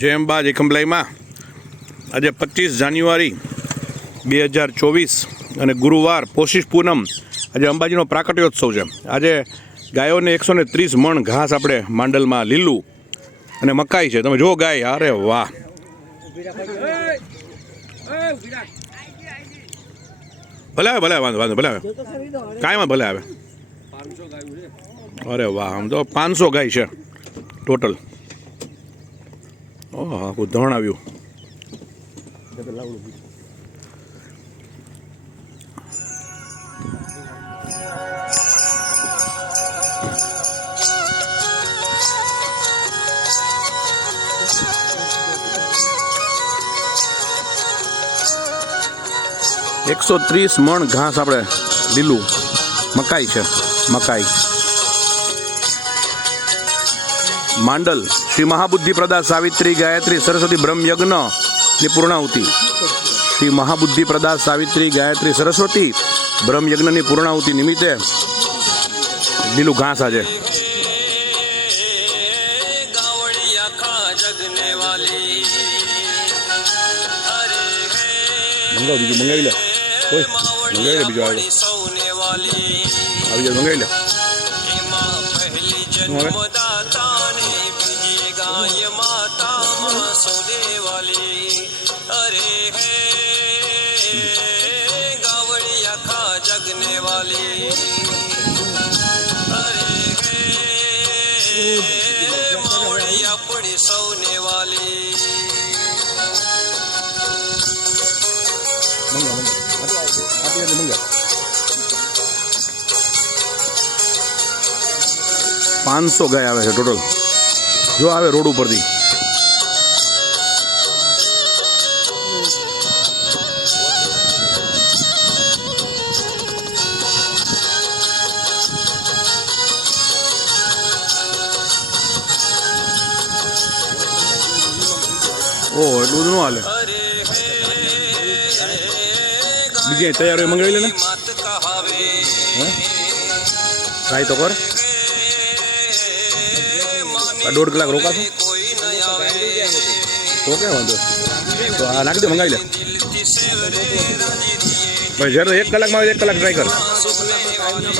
જય અંબા ખંભલાઈમાં. આજે પચીસ જાન્યુઆરી બે હજાર ચોવીસ અને ગુરુવાર પોષિષ પૂનમ આજે અંબાજીનો પ્રાકટ્યોત્સવ છે. આજે ગાયોને એકસો ને ત્રીસ મણ ઘાસ આપણે માંડલમાં લીલું અને મકાઈ છે. તમે જો ગાય, અરે વાહ. ભલે આવે ભલે વાંધો વાંધો ભલે આવે કાંઈમાં ભલે આવે અરે વાહ, આમ તો પાંચસો ગાય છે, ટોટલ. ઓહ આખું ધણ આવ્યું. એકસો ત્રીસ મણ ઘાસ આપણે લીલું. મકાઈ છે મકાઈ. માંડલ શ્રી મહાબુદ્ધિ પ્રદા સાવિત્રી ગાયત્રી સરસ્વતી બ્રહ્મયજ્ઞની પૂર્ણાહુતિ. શ્રી મહાબુદ્ધિ પ્રદા સાવિત્રી ગાયત્રી સરસ્વતી બ્રહ્મયજ્ઞની પૂર્ણાહુતિ નિમિત્તે લીલું ઘાસ આજે. મંગાવ લે. મંગાવી લે બીજું આવે જાય મંગાવી લે. હવે? ગાય માતા સૌને વાલી અરે હે ગાવડિયા ખા જગને અરે હે માવડી આપણી સૌને પાંચસો ગાય આવે છે ટોટલ જો આવે રોડ ઉપરથી. ઓહો એટલું બધું ન હાલે. બીજી તૈયારી મંગાવી લે ને? ટ્રાય તો કર. આ દોઢ કલાક રોકાશો? કોઈ ન આવે તો ક્યાં વાંધો. તો આ નાખી દે, મંગાવી લે. દિલથી સેવરે રાજી દીએ ભાઈ, જ્યારે એક કલાકમાં આવે, એક કલાક ટ્રાય કર. સુખને વાલી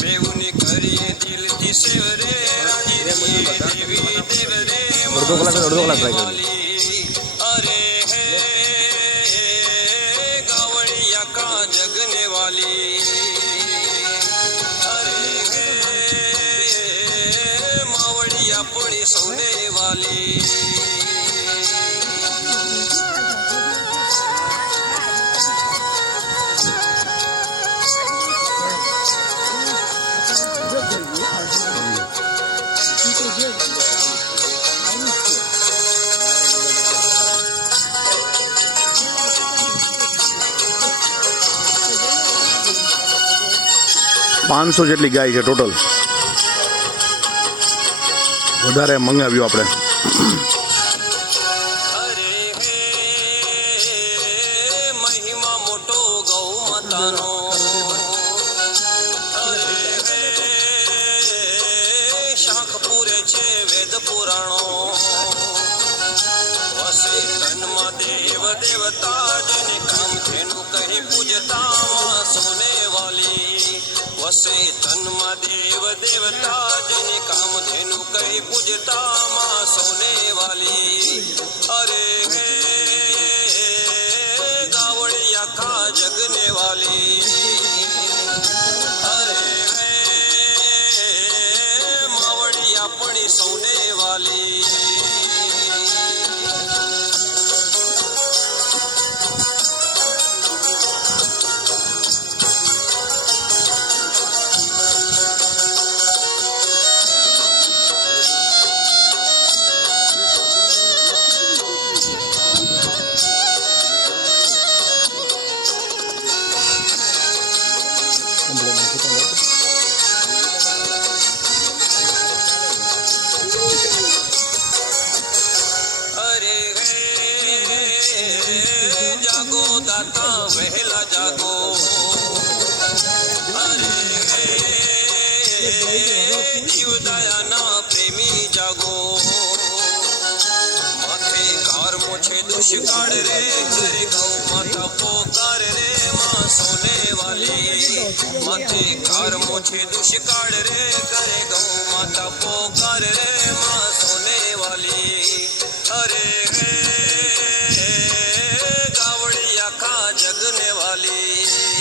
બેઉની કરીએ દિલથી સેવરે રાજી દીએ દેવી દેવરે અડધો કલાક અડધો કલાક ટ્રાય કર. પાંચસો જેટલી ગાય છે ટોટલ. વધારે મંગાવ્યું આપણે. દેવ દેવતા જન કામ જેનું કહી પૂજતા સોને વસે તનમાં દેવ દેવતા, જેને કામ તેનું કહી પૂજતા માં સોને વાલી. અરે હે ગાવડી ખા જગને વાલી. અરે મોછે દુષ્કાળ રે કરે ગૌ માતા પોકાર રે માં સોને વાલી માથે કાર મોછે દુષ્કાળ રે કરે ગૌ માતા પોકાર રે માં સોને વાલી અરે હે जगने આખા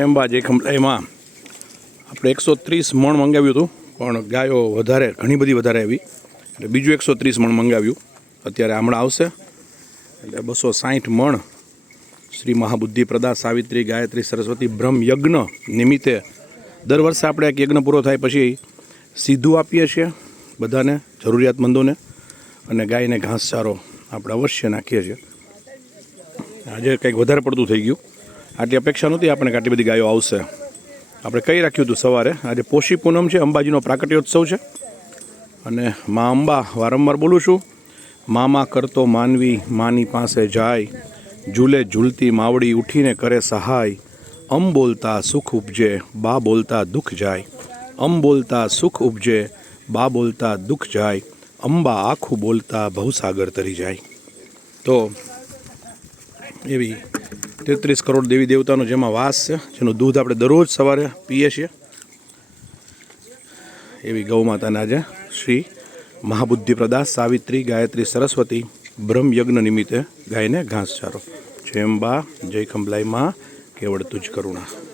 અંબા જય ખંભલાઈમાં. આપણે એકસો ત્રીસ મણ મંગાવ્યું હતું, પણ ગાયો વધારે, ઘણી બધી વધારે આવી. એટલે બીજું એકસો ત્રીસ મણ મંગાવ્યું. અત્યારે હમણાં આવશે. એટલે બસો સાહીઠ મણ શ્રી મહાબુદ્ધિ પ્રદા સાવિત્રી ગાયત્રી સરસ્વતી બ્રહ્મ યજ્ઞ નિમિત્તે દર વર્ષે આપણે એક યજ્ઞ પૂરો થાય પછી સીધું આપીએ છીએ બધાને, જરૂરિયાતમંદોને અને ગાયને ઘાસચારો આપણે અવશ્ય નાખીએ છીએ. આજે કંઈક વધારે પડતું થઈ ગયું. આટલી અપેક્ષા નહોતી આપણે આટલી બધી ગાયો આવશે. આપણે કહી રાખ્યું હતું સવારે? આજે પોષી પૂનમ છે, અંબાજીનો પ્રાકટ્યોત્સવ છે. અને મા અંબા વારંવાર બોલું છું. મામા કરતો માનવી માની પાસે જાય, ઝૂલે ઝૂલતી માવડી ઉઠીને કરે સહાય, અમ બોલતા સુખ ઉપજે, બા બોલતા દુઃખ જાય, અમ બોલતા સુખ ઉપજે, બા બોલતા દુઃખ જાય, અંબા આખું બોલતા ભવસાગર તરી જાય. તો એવી તેત્રીસ કરોડ દેવી દેવતાનો જેમાં વાસ છે, જેનું દૂધ આપણે દરરોજ સવારે પીએ છીએ. એવી ગૌ માતાના આજે શ્રી મહાબુદ્ધિ પ્રદા સાવિત્રી ગાયત્રી સરસ્વતી બ્રહ્મ યજ્ઞ નિમિત્તે ગાયને ઘાસચારો. જય અંબા, જય ખંભલાઈમાં, કેવળ તુજ કરુણા.